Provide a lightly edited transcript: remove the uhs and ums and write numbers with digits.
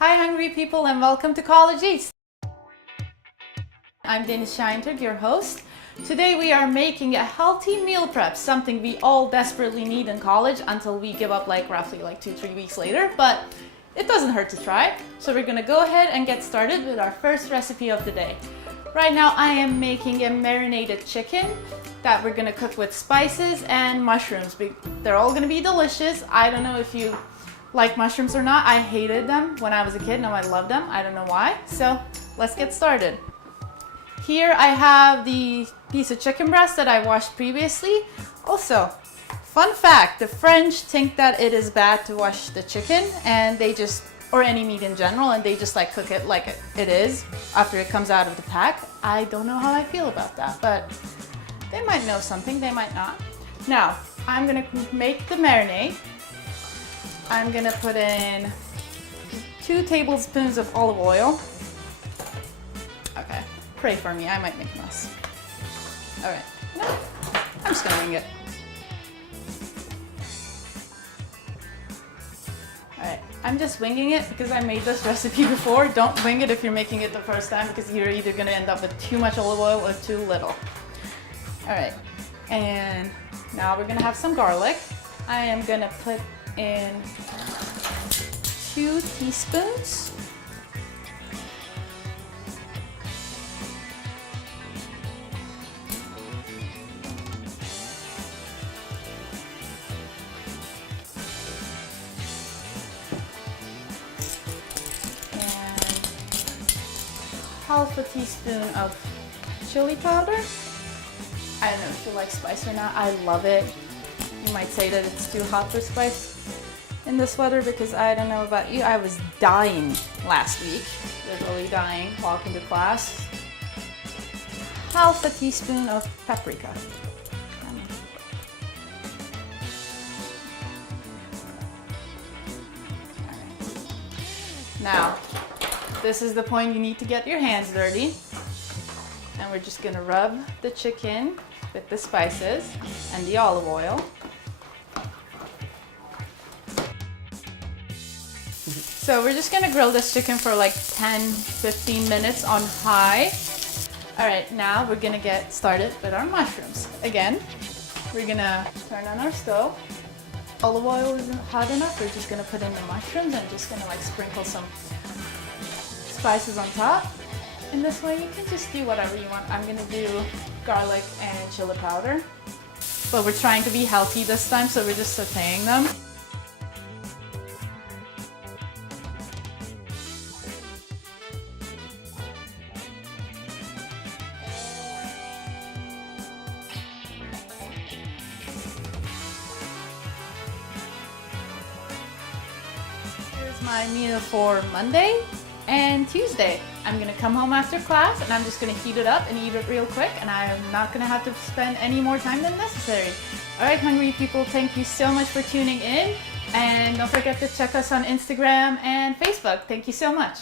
Hi hungry people and welcome to College Eats. I'm Deniz Şahintürk, your host. Today we are making a healthy meal prep, something we all desperately need in college until we give up roughly 2-3 weeks later, but it doesn't hurt to try. So we're gonna go ahead and get started with our first recipe of the day. Right now I am making a marinated chicken that we're gonna cook with spices and mushrooms. They're all gonna be delicious. I don't know if you like mushrooms or not. I hated them when I was a kid. Now I love them. I don't know why. So let's get started. Here I have the piece of chicken breast that I washed previously. Also, fun fact, the French think that it is bad to wash the chicken and they just, or any meat in general, and they just cook it like it is after it comes out of the pack. I don't know how I feel about that, but they might know something, they might not. Now, I'm gonna make the marinade. I'm gonna put in 2 tablespoons of olive oil. Okay, pray for me, I might make a mess. All right, no, I'm just gonna wing it. All right, I'm just winging it because I made this recipe before. Don't wing it if you're making it the first time because you're either gonna end up with too much olive oil or too little. All right, and now we're gonna have some garlic. I am gonna put in 2 teaspoons. And half a teaspoon of chili powder. I don't know if you like spice or not. I love it. You might say that it's too hot for spice in this weather because I don't know about you. I was dying last week, literally dying, walking to class. Half a teaspoon of paprika. Now, this is the point you need to get your hands dirty. And we're just gonna rub the chicken with the spices and the olive oil. So we're just gonna grill this chicken for 10-15 minutes on high. All right, now we're gonna get started with our mushrooms. Again, we're gonna turn on our stove. Olive oil isn't hot enough. We're just gonna put in the mushrooms and just gonna sprinkle some spices on top. And this way you can just do whatever you want. I'm gonna do garlic and chili powder. But we're trying to be healthy this time, so we're just sauteing them. Here's my meal for Monday and Tuesday. I'm gonna come home after class and I'm just gonna heat it up and eat it real quick, and I'm not gonna have to spend any more time than necessary. All right, hungry people, thank you so much for tuning in, and don't forget to check us on Instagram and Facebook. Thank you so much.